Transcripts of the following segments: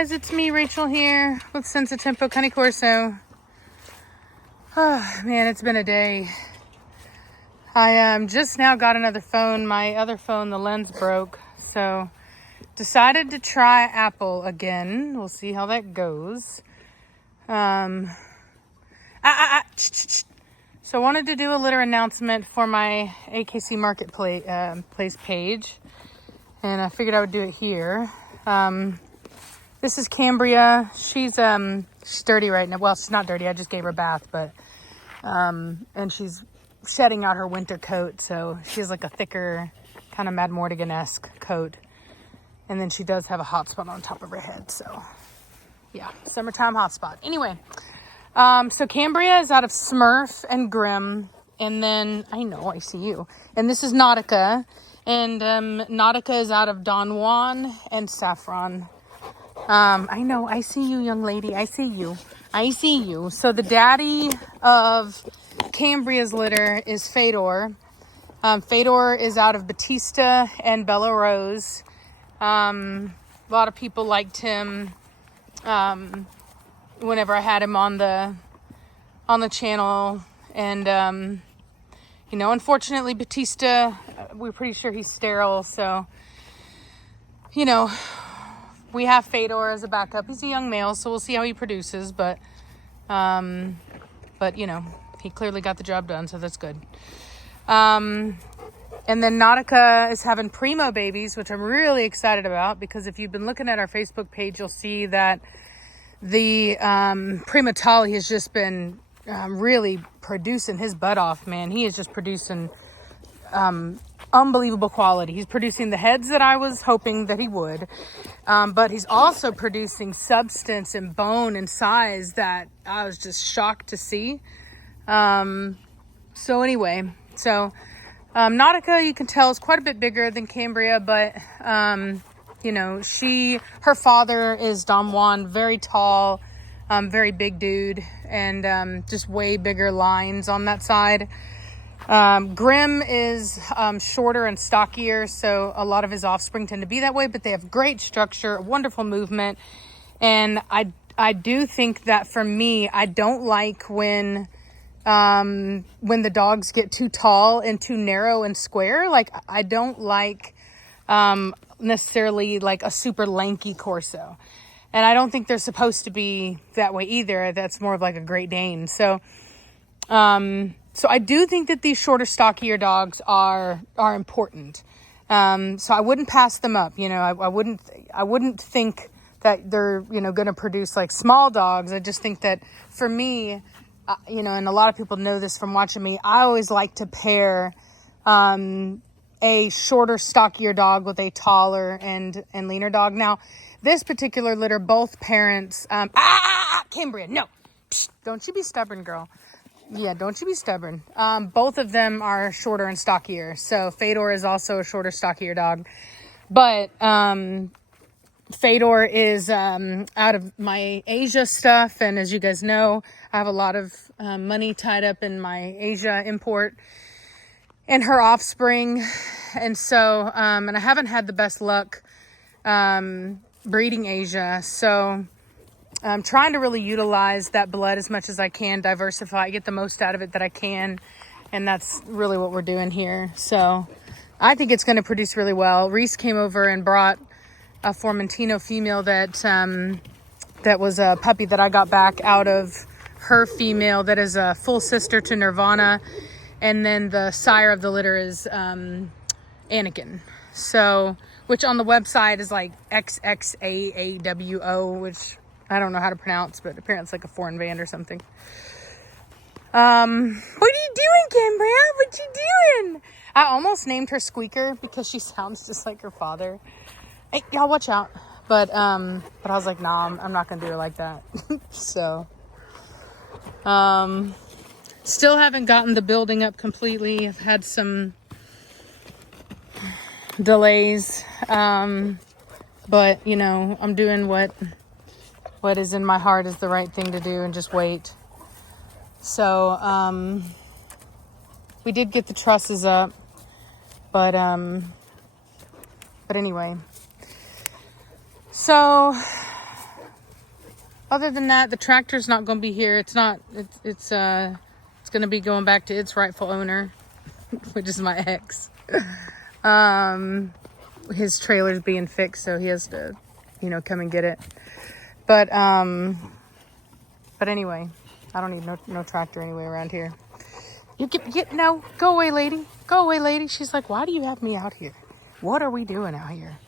guys, it's me, Rachel, here with Senza Tempo Cane Corso. Oh, man, it's been a day. I just now got another phone. My other phone, the lens broke, so decided to try Apple again. We'll see how that goes. So I wanted to do a litter announcement for my AKC Marketplace page, and I figured I would do it here. This is Cambria. She's dirty right now. Well, she's not dirty. I just gave her a bath, but and she's shedding out her winter coat, so she has like a thicker, kind of Mad Mortigan-esque coat, and then she does have a hot spot on top of her head. So yeah, summertime hot spot. Anyway, so Cambria is out of Smurf and Grimm, and then I see you, and this is Nautica. And Nautica is out of Don Juan and Saffron. I know, I see you, young lady. I see you. So the daddy of Cambria's litter is Fedor. Fedor is out of Batista and Bella Rose. A lot of people liked him whenever I had him on the channel. And unfortunately, Batista, we're pretty sure he's sterile, so, we have Fedor as a backup. He's a young male, so we'll see how he produces, but he clearly got the job done, so that's good. And then Nautica is having primo babies, which I'm really excited about, because if you've been looking at our Facebook page, you'll see that the Prima Tali has just been really producing his butt off, man. He is just producing unbelievable quality. He's producing the heads that I was hoping that he would, but he's also producing substance and bone and size that I was just shocked to see. Nautica, you can tell, is quite a bit bigger than Cambria, but her father is Don Juan, very tall, very big dude, and just way bigger lines on that side. Grimm is shorter and stockier, so a lot of his offspring tend to be that way, but they have great structure, wonderful movement, and I do think that for me, I don't like when the dogs get too tall and too narrow and square. Like, I don't like necessarily like a super lanky Corso. And I don't think they're supposed to be that way either. That's more of like a Great Dane. So I do think that these shorter, stockier dogs are important. So I wouldn't pass them up. I wouldn't think that they're, going to produce like small dogs. I just think that for me, and a lot of people know this from watching me, I always like to pair a shorter, stockier dog with a taller and leaner dog. Now, this particular litter, both parents, Cambria, no, psst, don't you be stubborn, girl. Yeah, don't you be stubborn. Both of them are shorter and stockier. So Fedor is also a shorter, stockier dog. But Fedor is out of my Asia stuff. And as you guys know, I have a lot of money tied up in my Asia import and her offspring. And so, and I haven't had the best luck breeding Asia. So I'm trying to really utilize that blood as much as I can, diversify, get the most out of it that I can. And that's really what we're doing here. So I think it's going to produce really well. Reese came over and brought a Formentino female that was a puppy that I got back out of her female that is a full sister to Nirvana. And then the sire of the litter is Anakin. So, which on the website is like XXAAWO, which I don't know how to pronounce, but apparently it's like a foreign band or something. What are you doing, Cambria? What you doing? I almost named her Squeaker because she sounds just like her father. Hey, y'all watch out. But I was like, nah, I'm not gonna do her like that. So, still haven't gotten the building up completely. I've had some delays. But I'm doing what is in my heart is the right thing to do and just wait. So, we did get the trusses up, but anyway, so other than that, the tractor's not going to be here. It's going to be going back to its rightful owner, which is my ex. His trailer's being fixed, so he has to, come and get it. But anyway, I don't need no tractor anyway around here. No, go away, lady. Go away, lady. She's like, why do you have me out here? What are we doing out here?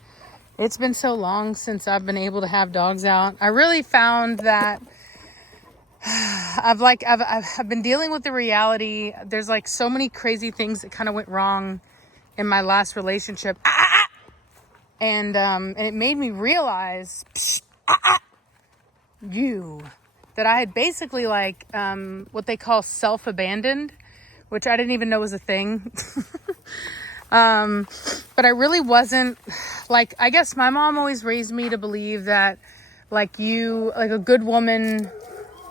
It's been so long since I've been able to have dogs out. I really found that I've been dealing with the reality. There's like so many crazy things that kind of went wrong in my last relationship. And it made me realize that I had basically what they call self-abandoned, which I didn't even know was a thing. But I really wasn't, I guess my mom always raised me to believe that a good woman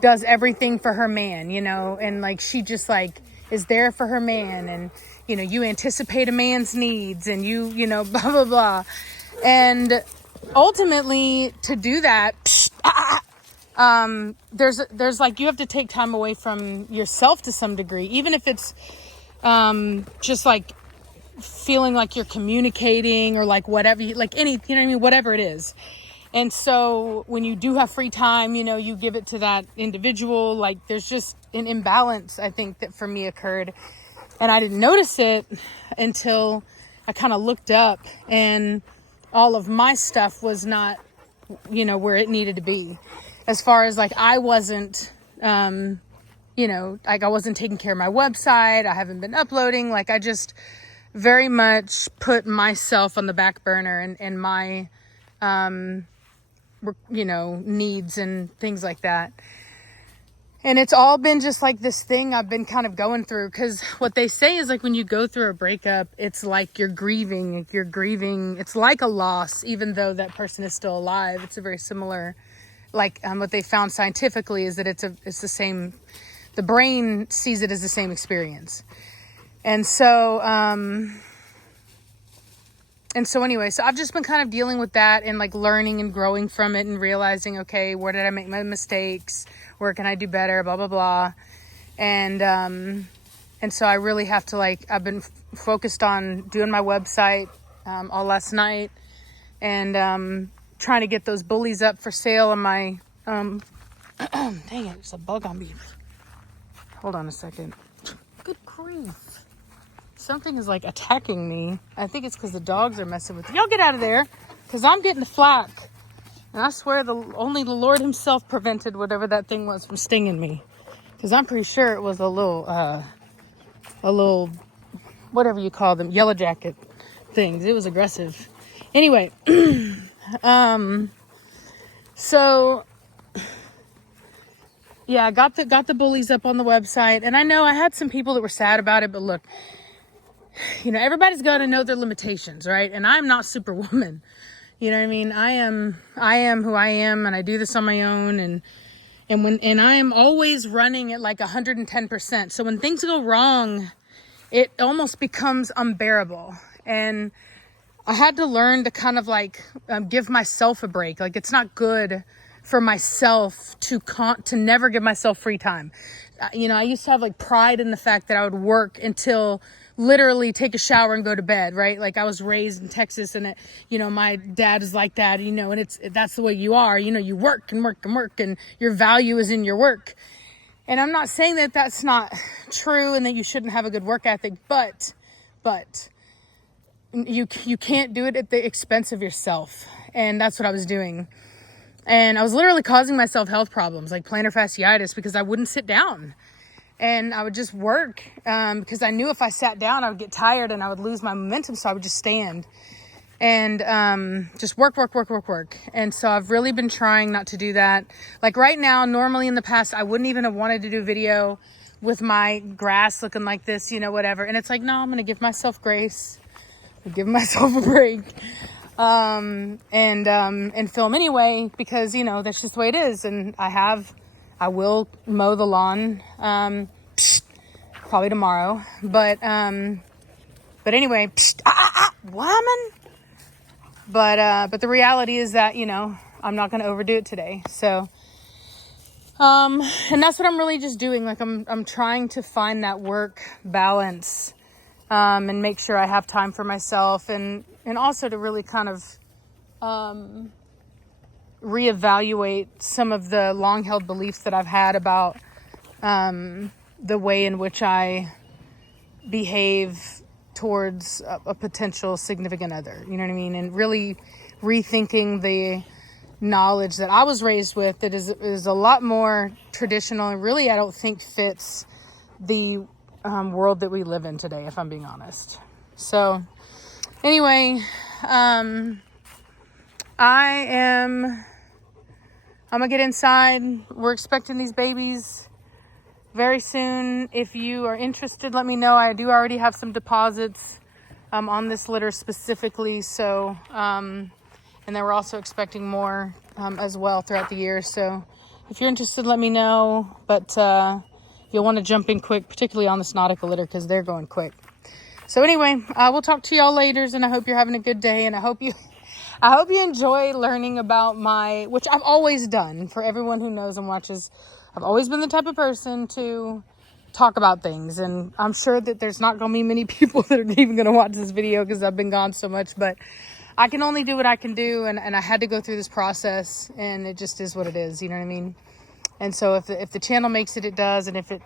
does everything for her man, and she just is there for her man, and you anticipate a man's needs, and blah blah blah. And ultimately, to do that, there's you have to take time away from yourself to some degree, even if it's just feeling like you're communicating or whatever, whatever it is. And so when you do have free time, you give it to that individual. There's just an imbalance, I think, that for me occurred, and I didn't notice it until I kind of looked up, and all of my stuff was not, where it needed to be. As far as I wasn't, I wasn't taking care of my website. I haven't been uploading. I just very much put myself on the back burner and my, needs and things like that. And it's all been just this thing I've been kind of going through, because what they say is when you go through a breakup, it's you're grieving. It's like a loss, even though that person is still alive. It's a very similar, what they found scientifically is that it's the same, the brain sees it as the same experience. And so anyway, so I've just been kind of dealing with that and learning and growing from it and realizing, okay, where did I make my mistakes? Where can I do better? Blah, blah, blah. And so I really have to I've been focused on doing my website, all last night, and, trying to get those bullies up for sale on my, dang it, there's a bug on me. Hold on a second. Good grief. Something is attacking me. I think it's because the dogs are messing with me. Y'all get out of there, because I'm getting the flack. And I swear only the Lord himself prevented whatever that thing was from stinging me. Because I'm pretty sure it was a little, whatever you call them, yellow jacket things. It was aggressive. Anyway, so yeah, I got the bullies up on the website, and I know I had some people that were sad about it, but look, everybody's got to know their limitations, right? And I'm not Superwoman. You know what I mean? I am who I am, and I do this on my own, and I am always running at 110%. So when things go wrong, it almost becomes unbearable. And I had to learn to kind of give myself a break. It's not good for myself to never give myself free time. I used to have pride in the fact that I would work until literally take a shower and go to bed, right? I was raised in Texas, and my dad is like that, and that's the way you are, you work and work and work, and your value is in your work. And I'm not saying that that's not true and that you shouldn't have a good work ethic, but you can't do it at the expense of yourself. And that's what I was doing. And I was literally causing myself health problems like plantar fasciitis because I wouldn't sit down. And I would just work because I knew if I sat down, I would get tired and I would lose my momentum. So I would just stand and just work. And so I've really been trying not to do that. Right now, normally in the past, I wouldn't even have wanted to do video with my grass looking like this, whatever. And it's no, I'm going to give myself grace. Give myself a break. And film anyway, because, that's just the way it is. And I will mow the lawn, probably tomorrow, but anyway, woman. But the reality is that, I'm not going to overdo it today. So And that's what I'm really just doing. Like I'm trying to find that work balance, and make sure I have time for myself, and also to really kind of, reevaluate some of the long held beliefs that I've had about, the way in which I behave towards a potential significant other, you know what I mean? And really rethinking the knowledge that I was raised with that is a lot more traditional and really I don't think fits the world that we live in today, if I'm being honest. So anyway, I'm gonna get inside. We're expecting these babies very soon. If you are interested, let me know. I do already have some deposits on this litter specifically. So, and then we're also expecting more as well throughout the year. So if you're interested, let me know. But you'll want to jump in quick, particularly on this Nautica litter because they're going quick. So anyway, we'll talk to y'all later, and I hope you're having a good day, and I hope you enjoy learning about which I've always done. For everyone who knows and watches, I've always been the type of person to talk about things, and I'm sure that there's not going to be many people that are even going to watch this video because I've been gone so much, but I can only do what I can do, and I had to go through this process, and it just is what it is, you know what I mean? And so if the channel makes it, it does, and if it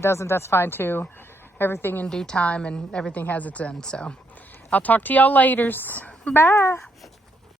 doesn't, that's fine too. Everything in due time, and everything has its end. So I'll talk to y'all later. Bye.